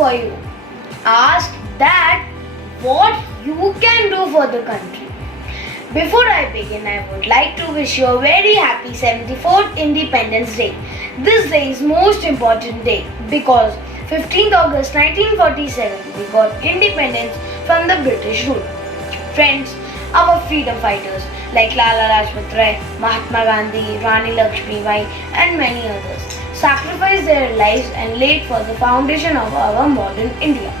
for you. Ask that what you can do for the country. Before I begin, I would like to wish you a very happy 74th Independence Day. This day is most important day because 15th August 1947 we got independence from the British rule. Friends, our freedom fighters like Lala Lajpat Rai, Mahatma Gandhi, Rani Lakshmi Bai and many others sacrificed their lives and laid for the foundation of our modern India.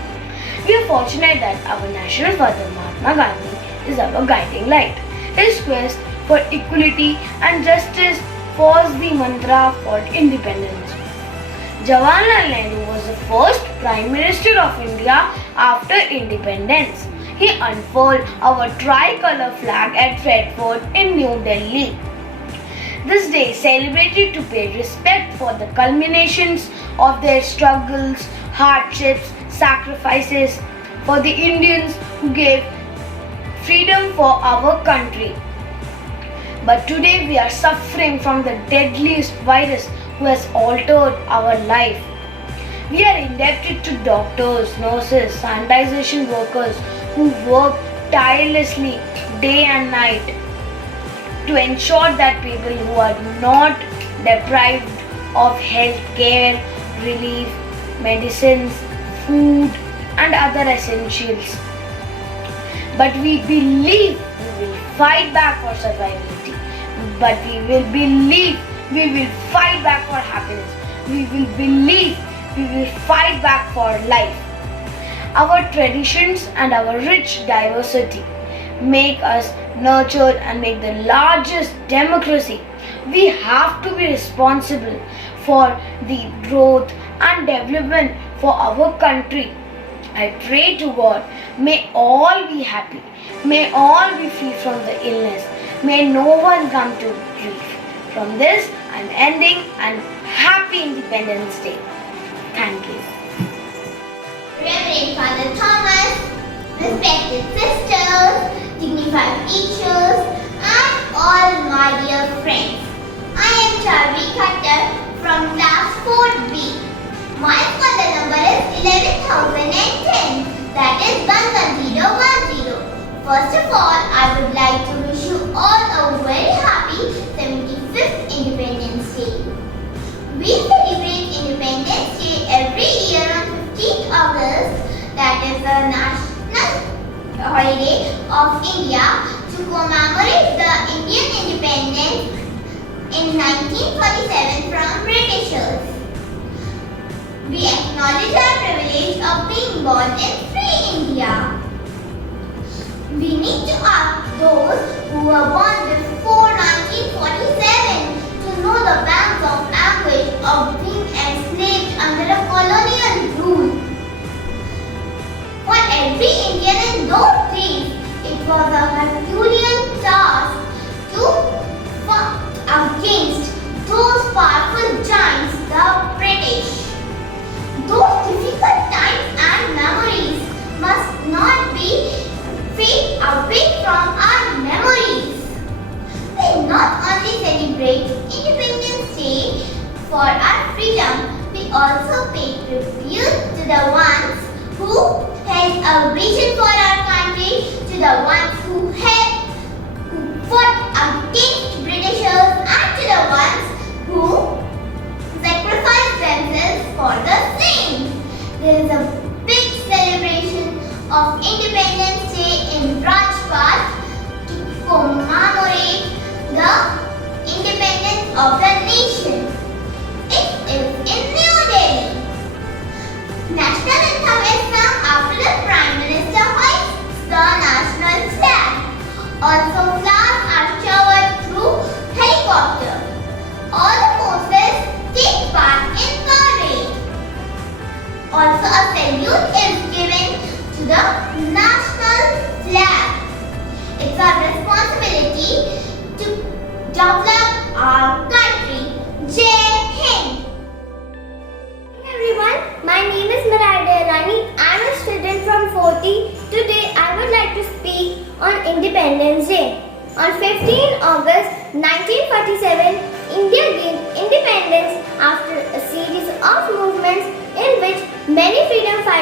We are fortunate that our national father Mahatma Gandhi is our guiding light. His quest for equality and justice was the mantra for independence. Jawaharlal Nehru was the first Prime Minister of India after independence. He unfurled our tricolour flag at Red Fort in New Delhi. This day is celebrated to pay respect for the culminations of their struggles, hardships, sacrifices for the Indians who gave freedom for our country. But today we are suffering from the deadliest virus who has altered our life. We are indebted to doctors, nurses, sanitization workers who work tirelessly day and night to ensure that people who are not deprived of health care, relief, medicines, food and other essentials. But we believe we will fight back for survivability. But we will fight back for happiness. We will believe we will fight back for life. Our traditions and our rich diversity make us nurtured and make the largest democracy. We have to be responsible for the growth and development for our country. I pray to God, may all be happy. May all be free from the illness. May no one come to grief. From this, I am ending and happy Independence Day. Thank you. Reverend Father Thomas, respected sisters, dignified teachers, and all my dear friends. I am Charvi Khattar from class 4B. My phone number is 11010, that is 11010. First of all, I would like to wish you all a very happy 75th Independence Day. We celebrate Independence Day every year on 15th August, that is the national holiday of India, to commemorate the Indian independence in 1947 from Britishers. We acknowledge our privilege of being born in free India. We need to ask those who were born before 1947 to know the pangs of anguish of being enslaved under a colonial rule. For every Indian in those days, it was a Herculean task to fight against those powerful giants, the British. Those difficult times and memories must not be fade away from our memories. We not only celebrate Independence Day for our freedom, we also pay tribute to the ones who had a vision for our country, to the ones who fought against Britishers, and to the ones who sacrificed themselves for the same. There is a big celebration of Independence Day in Rajpath to commemorate the independence of the nation. It is in New Delhi. National anthem is sung after the Prime Minister hoists the national flag. Also, flags are showered through helicopter. All the forces take part in parade. Also, a salute is given to the national flag. It's our responsibility to develop our country. Jai Hind. Everyone, my name is Marida Rani. I'm a student from 40. Today I would like to speak on Independence Day. On 15 August 1947, India gained independence after a series of movements in which many freedom fighters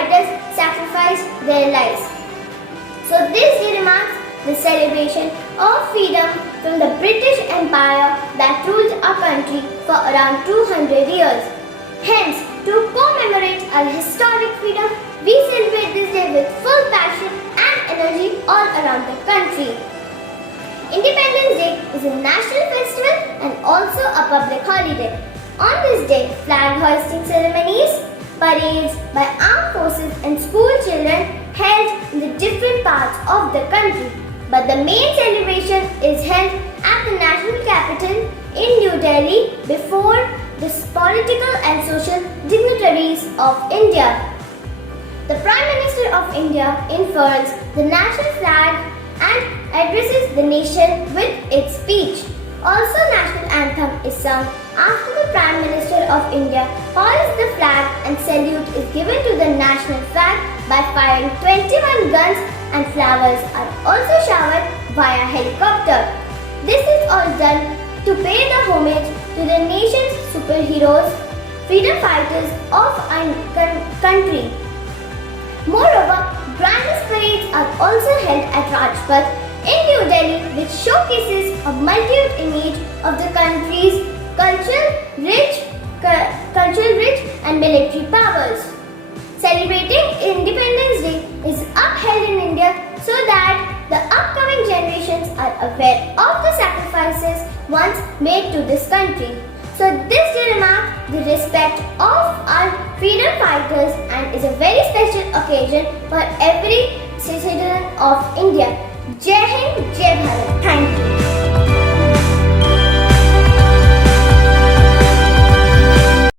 their lives. So this day marks the celebration of freedom from the British Empire that ruled our country for around 200 years. Hence, to commemorate our historic freedom, we celebrate this day with full passion and energy all around the country. Independence Day is a national festival and also a public holiday. On this day, flag hoisting ceremonies, parades by armed forces and school children held in the different parts of the country. But the main celebration is held at the national capital in New Delhi before the political and social dignitaries of India. The Prime Minister of India unfurls the national flag and addresses the nation with its speech. Also, national anthem is sung after the Prime Minister of India hoists the flag and salute is given to the national flag by firing 21 guns, and flowers are also showered via helicopter. This is all done to pay the homage to the nation's superheroes, freedom fighters of our country. Moreover, grandest parades are also held at Rajpath in New Delhi, which showcases a multitude image of the country's cultural rich and military powers. Celebrating Independence Day is upheld in India so that the upcoming generations are aware of the sacrifices once made to this country. So this day marks the respect of our freedom fighters and is a very special occasion for every citizen of India. Jai Hind, Jai Bharat. Thank you.